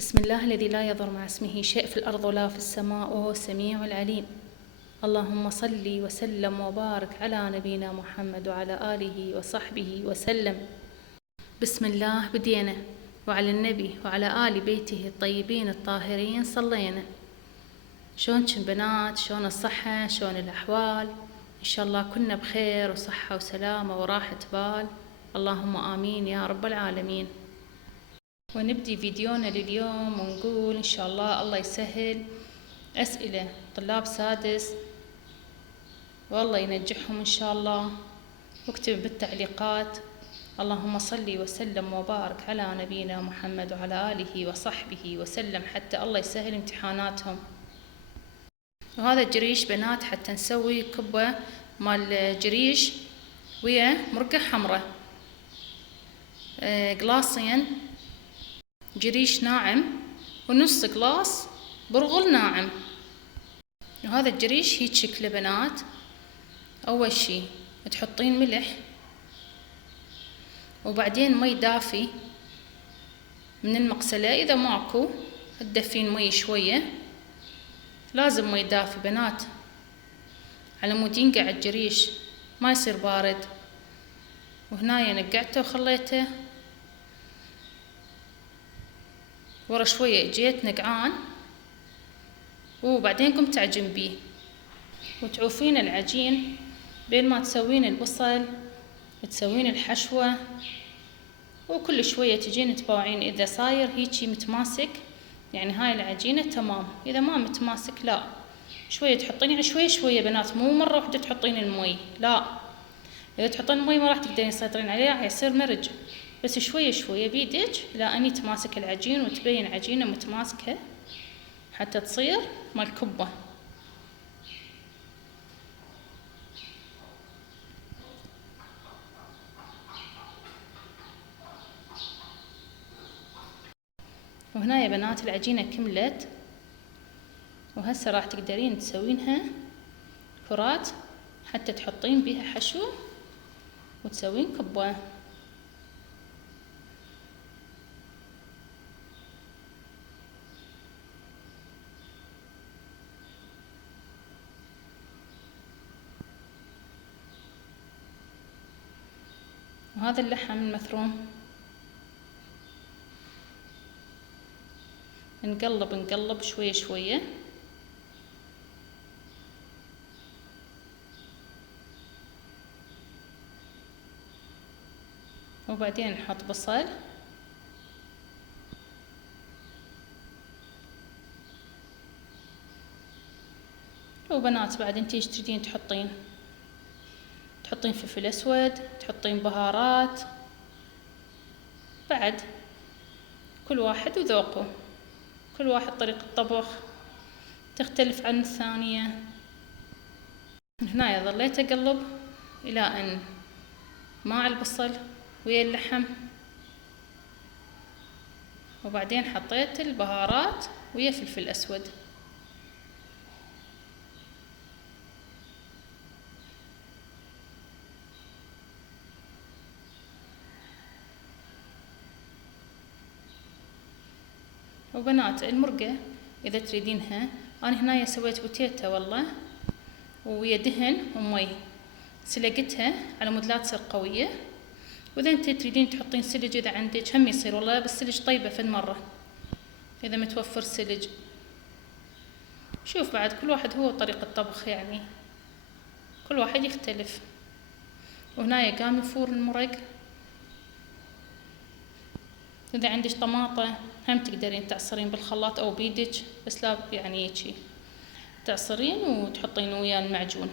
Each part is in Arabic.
بسم الله الذي لا يضر مع اسمه شيء في الأرض ولا في السماء وهو السميع العليم. اللهم صل وسلم وبارك على نبينا محمد وعلى آله وصحبه وسلم. بسم الله بدينا، وعلى النبي وعلى آل بيته الطيبين الطاهرين صلينا. شلونكن بنات؟ شلون الصحة؟ شلون الأحوال؟ إن شاء الله كنا بخير وصحة وسلامة وراحة بال، اللهم آمين يا رب العالمين. ونبدي فيديونا لليوم ونقول إن شاء الله يسهل أسئلة طلاب سادس والله ينجحهم إن شاء الله. واكتب بالتعليقات اللهم صل وسلم وبارك على نبينا محمد وعلى آله وصحبه وسلم حتى الله يسهل امتحاناتهم. وهذا الجريش بنات حتى نسوي كبة مال جريش ويا مرقة حمراء، قلاصين جريش ناعم ونص قلاص برغل ناعم. وهذا الجريش هيك شكله بنات. أول شي تحطين ملح وبعدين مي دافي من المغسلة، إذا ماكو تدفين مي شوية، لازم مي دافي بنات على مود ينقع الجريش ما يصير بارد. وهنايا نقعته وخليته ورا شوية جيت نقعان، وبعدين قمت أعجن بيه. وتعوفين العجين بين ما تسوين البصل وتسوين الحشوة، وكل شوية تجين تباوعين إذا صاير هيجي متماسك يعني هاي العجينة تمام، إذا ما متماسك لا شوية تحطين، يعني شوية شوية بنات، مو مرة واحدة تحطين المي، لا إذا تحطين المي ما راح تقدرين تسيطرين عليه، راح يصير مرج. بس شوية شوية بيدك لأن يتماسك العجين وتبين عجينة متماسكة حتى تصير مال كبة. وهنا يا بنات العجينة كملت، وهسه راح تقدرين تسوينها كرات حتى تحطين بيها حشو وتسوين كبة. وهذا اللحم المثروم نقلب شوية شوية، وبعدين نحط بصل وبنات بعد انتي تريدين تحطين فلفل اسود، تحطين بهارات، بعد كل واحد وذوقه، كل واحد طريقة طبخ تختلف عن الثانية. هنا ظليت اقلب الى ان مع البصل ويا اللحم، وبعدين حطيت البهارات ويا فلفل اسود. وبنات المرقة إذا تريدينها، أنا هنايا سويت بوتيتا والله ويا دهن ومي، سلقتها على مود لا تصير قوية. وإذا انت تريدين تحطين سلج إذا عندك هم يصير والله، بس سلج طيبة في المرة إذا متوفر سلج. شوف بعد كل واحد هو طريقة طبخ، يعني كل واحد يختلف. وهنايا قام يفور المرق. إذا عندك طماطة هم تقدرين تعصرين بالخلاط أو بيدك، بس لا يعني هيجي تعصرين وتحطين ويا المعجون.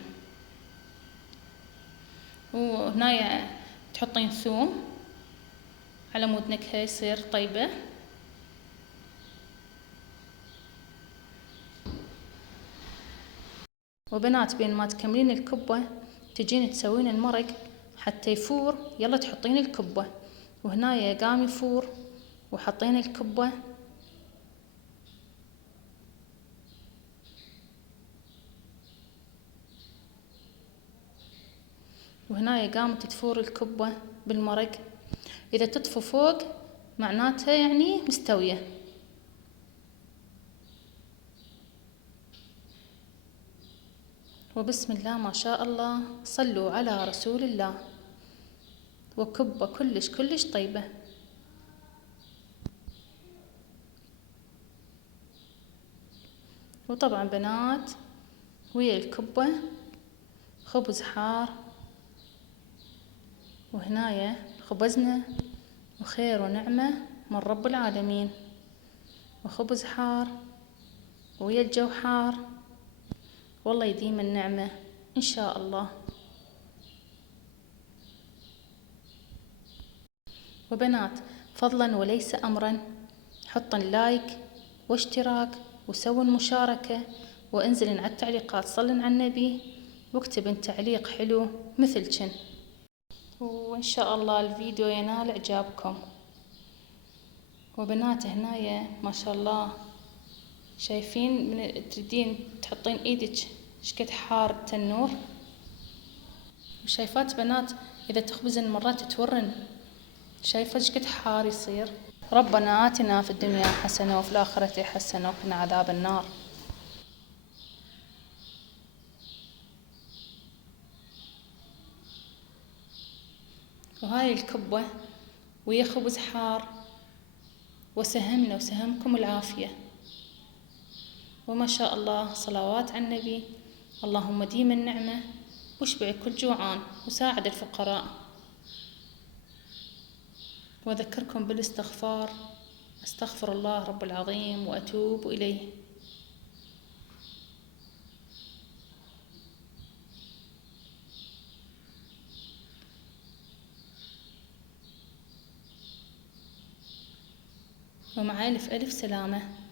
وهنايا تحطين ثوم على مود نكهة يصير طيبة. وبنات بين ما تكملين الكبة تجين تسوين المرق حتى يفور، يلا تحطين الكبة. وهنايا قام يفور وحطين الكبة، وهنايا قامت تفور الكبة بالمرق. إذا تطفو فوق معناتها يعني مستوية، وبسم الله ما شاء الله، صلوا على رسول الله. وكبة كلش كلش طيبة. وطبعا بنات ويا الكبة خبز حار، وهنايا خبزنا وخير ونعمة من رب العالمين، وخبز حار ويا الجو حار، والله يديم النعمة إن شاء الله. وبنات فضلا وليس أمرا، حطن لايك واشتراك وسووا مشاركة، وانزلن على التعليقات صلن على النبي واكتبن تعليق حلو مثلكن، وإن شاء الله الفيديو ينال إعجابكم. وبنات هنايا ما شاء الله شايفين من تريدين تحطين ايدك شقد حار التنور، وشايفات بنات اذا تخبزن مرات تورن، شايفة شقد حار يصير. ربنا آتنا في الدنيا حسنة وفي الآخرة حسنة وقنا عذاب النار. وهاي الكبة ويا خبز حار، وسهمنا وسهمكم العافية. وما شاء الله صلوات على النبي. اللهم ديم النعمة واشبع كل جوعان وساعد الفقراء. وأذكركم بالاستغفار، أستغفر الله رب العظيم وأتوب إليه. ومع ألف ألف سلامة.